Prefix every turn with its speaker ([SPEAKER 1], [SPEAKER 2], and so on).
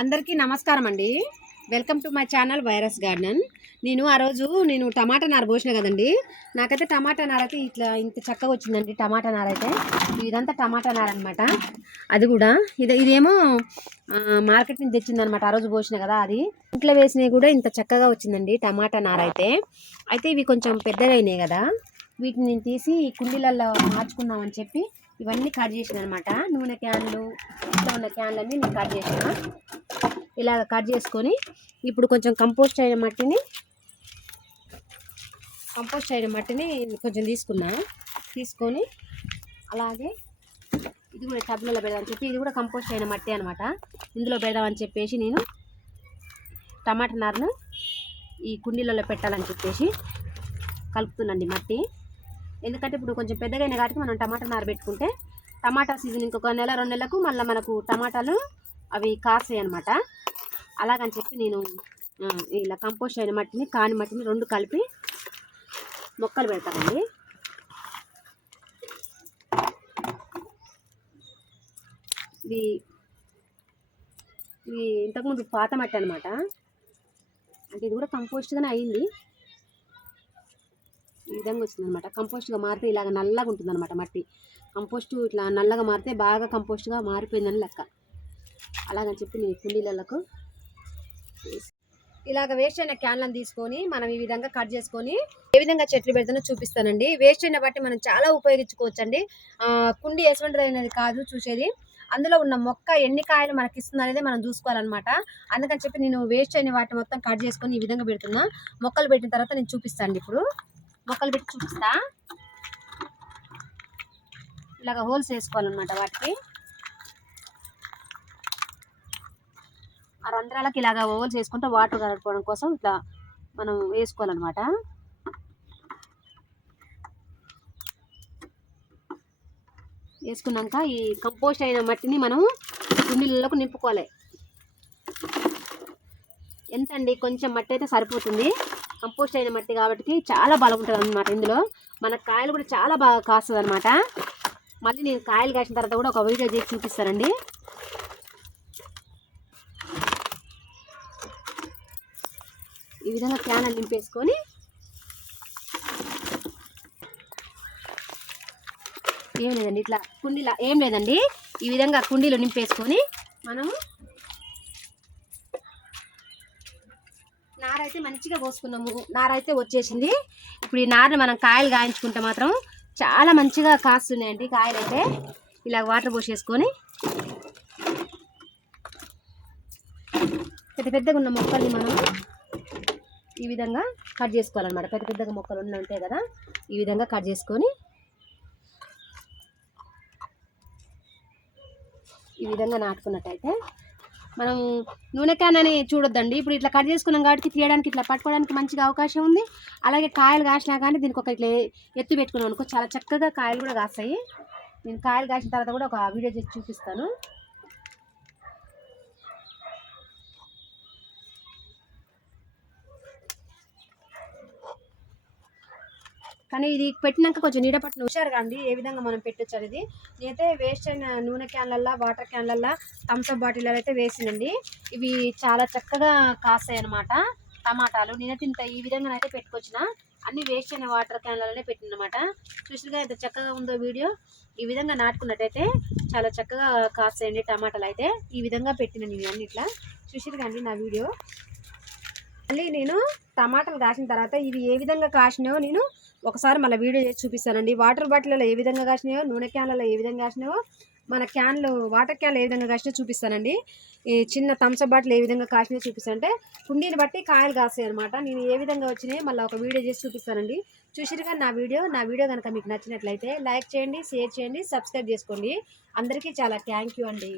[SPEAKER 1] అందరికీ నమస్కారం అండి. Welcome to my channel virus garden. నేను ఆ రోజు నేను టమాటా నార పోసిన కదండి. నాకైతే టమాటా నార అయితే ఇట్లా ఇంత చక్కగా వచ్చిందండి టమాటా నార అయితే. ఇదంతా టమాటా నార అనమాట అది కూడా ఇది ఇదేమో మార్కెట్ నుంచి తెచ్చిందనమాట ఆ రోజు పోసిన కదా అది. ఇంట్లో వేసినవి కూడా ఇంత చక్కగా వచ్చిందండి టమాటా నార అయితే. అయితే ఇవి కొంచెం పెద్దగా అయినాయి కదా. వీటిని నేను తీసి కుండీలలో మార్చుకుందామని చెప్పి ఇవన్నీ కట్ చేసిన అనమాట నూనె క్యాన్లు ఇట్లా ఉన్న క్యాన్లన్నీ నేను కట్ చేసిన. ఇలాగ కట్ చేసుకొని ఇప్పుడు కొంచెం కంపోస్ట్ అయిన మట్టిని కంపోస్ట్ అయిన మట్టిని కొంచెం తీసుకున్నా. తీసుకొని అలాగే ఇది కూడా టబ్లలో పెడదామని చెప్పి ఇది కూడా కంపోస్ట్ అయిన మట్టి అనమాట. ఇందులో పెడదామని చెప్పేసి నేను టమాటా నారును ఈ కుండీలలో పెట్టాలని చెప్పేసి కలుపుతున్నాండి మట్టి. ఎందుకంటే ఇప్పుడు కొంచెం పెద్దగా అయిన కాబట్టి మనం టమాటా నారబెట్టుకుంటే టమాటా సీజన్ ఇంకొక నెల రెండు నెలలకు మళ్ళీ మనకు టమాటాలు అవి కాసాయి అనమాట అలాగని చెప్పి నేను ఇలా కంపోస్ట్ అయిన మట్టిని కాని మట్టిని రెండు కలిపి మొక్కలు పెడతానండి. ఇది ఇది ఇంతకుముందు పాత మట్టి అనమాట అంటే ఇది కూడా కంపోస్ట్గానే అయింది. ఈ విధంగా వచ్చిందనమాట కంపోస్ట్గా మారితే ఇలాగ నల్లగా ఉంటుంది అనమాట మట్టి. కంపోస్టు ఇట్లా నల్లగా మారితే బాగా కంపోస్ట్గా మారిపోయిందని లెక్క. అలాగని చెప్పి నేను కుండీలకు ఇలాగ వేస్ట్ అయిన క్యాన్లను తీసుకొని మనం ఈ విధంగా కట్ చేసుకొని ఏ విధంగా చెట్లు పెడుతున్నా చూపిస్తానండి. వేస్ట్ అయిన బట్టి మనం చాలా ఉపయోగించుకోవచ్చండి. అండి కుండీ ఎటువంటిది కాదు చూసేది. అందులో ఉన్న మొక్క ఎన్ని కాయలు మనకి ఇస్తుంది అనేది మనం చూసుకోవాలన్నమాట. అందుకని చెప్పి నేను వేస్ట్ అయిన వాటిని మొత్తం కట్ చేసుకొని ఈ విధంగా పెడుతున్నా. మొక్కలు పెట్టిన తర్వాత నేను చూపిస్తాను ఇప్పుడు. మొక్కలు పెట్టి చూపిస్తా. ఇలాగ హోల్స్ వేసుకోవాలన్నమాట వాటికి. ఆ రంధ్రాలకి ఇలాగ హోల్స్ వేసుకుంటే వాటర్ కలపడం కోసం ఇట్లా మనం వేసుకోవాలన్నమాట. వేసుకున్నాక ఈ కంపోస్ట్ అయిన మట్టిని మనం కుండీలలోకి నింపుకోవాలి. ఎంత అండి కొంచెం మట్టి అయితే సరిపోతుంది. కంపోస్ట్ అయిన మట్టి కాబట్టి చాలా బలం ఉంటుంది అనమాట ఇందులో. మన కాయలు కూడా చాలా బాగా కాస్తుంది అనమాట మళ్ళీ నేను కాయలు కాసిన తర్వాత కూడా ఒక వీడియో చేసి చూపిస్తానండి. ఈ విధంగా క్యాన్ నింపేసుకొని ఏం లేదండి ఇట్లా కుండీలా ఏం లేదండి. ఈ విధంగా కుండీలో నింపేసుకొని మనము నారైతే మంచిగా పోసుకున్నాము నారైతే వచ్చేసింది. ఇప్పుడు ఈ నారని మనం కాయలు కాయించుకుంటే మాత్రం చాలా మంచిగా కాస్తున్నాయండి కాయలు అయితే ఇలా వాటర్ పోసేసుకొని పెద్ద పెద్దగా ఉన్న మొక్కల్ని మనం ఈ విధంగా కట్ చేసుకోవాలన్నమాట. పెద్ద పెద్దగా మొక్కలు ఉన్న ఉంటాయి కదా ఈ విధంగా కట్ చేసుకొని ఈ విధంగా నాటుకున్నట్టయితే మనం నూనె క్యాన్ అని చూడొద్దండి. ఇప్పుడు ఇట్లా కట్ చేసుకున్నాం కాబట్టి తీయడానికి ఇట్లా పట్టుకోవడానికి మంచిగా అవకాశం ఉంది. అలాగే కాయలు కాసినా కానీ దీనికి ఒక ఇట్లా ఎత్తి పెట్టుకున్నాం అనుకో చాలా చక్కగా కాయలు కూడా కాస్తాయి. నేను కాయలు కాసిన తర్వాత కూడా ఒక వీడియో చేసి చూపిస్తాను. కానీ ఇది పెట్టినాక కొంచెం నీడ పట్టిన హుషారుగా ఏ విధంగా మనం పెట్టచ్చు అనేది. నేనైతే వేస్ట్ అయిన నూనె క్యాన్లల్లో వాటర్ క్యాన్లల్లో థమ్స్అప్ బాటిల్ అయితే వేసినండి. ఇవి చాలా చక్కగా కాస్తాయి అనమాట టమాటాలు. నేనైతే ఇంత ఈ విధంగా అయితే పెట్టుకొచ్చిన. అన్ని వేస్ట్ అయిన వాటర్ క్యాన్లలోనే పెట్టినమాట చూసిగా ఎంత చక్కగా ఉందో వీడియో. ఈ విధంగా నాటుకున్నట్టయితే చాలా చక్కగా కాస్తాయండి టమాటాలు అయితే. ఈ విధంగా పెట్టిన నేను అన్ని ఇట్లా. చూసిరుగా అండి నా వీడియో. మళ్ళీ నేను టమాటాలు కాసిన తర్వాత ఇవి ఏ విధంగా కాసినాయో నేను ఒకసారి మళ్ళీ వీడియో చేసి చూపిస్తానండి. వాటర్ బాటిల్లో ఏ విధంగా కాసినాయో నూనె క్యాన్లలో ఏ విధంగా కాసినాయో మన క్యాన్లు వాటర్ క్యాన్లు ఏ విధంగా కాసినా చూపిస్తానండి. ఈ చిన్న థమ్స్అప్ బాటిల్ ఏ విధంగా కాసినా చూపిస్తాను అంటే కుండీని బట్టి కాయలు కాస్తాయి అనమాట నేను ఏ విధంగా వచ్చినాయో మళ్ళీ ఒక వీడియో చేసి చూపిస్తానండి. చూసిరుగా నా వీడియో నా వీడియో కనుక మీకు నచ్చినట్లయితే లైక్ చేయండి షేర్ చేయండి సబ్స్క్రైబ్ చేసుకోండి. అందరికీ చాలా థ్యాంక్ యూ అండి.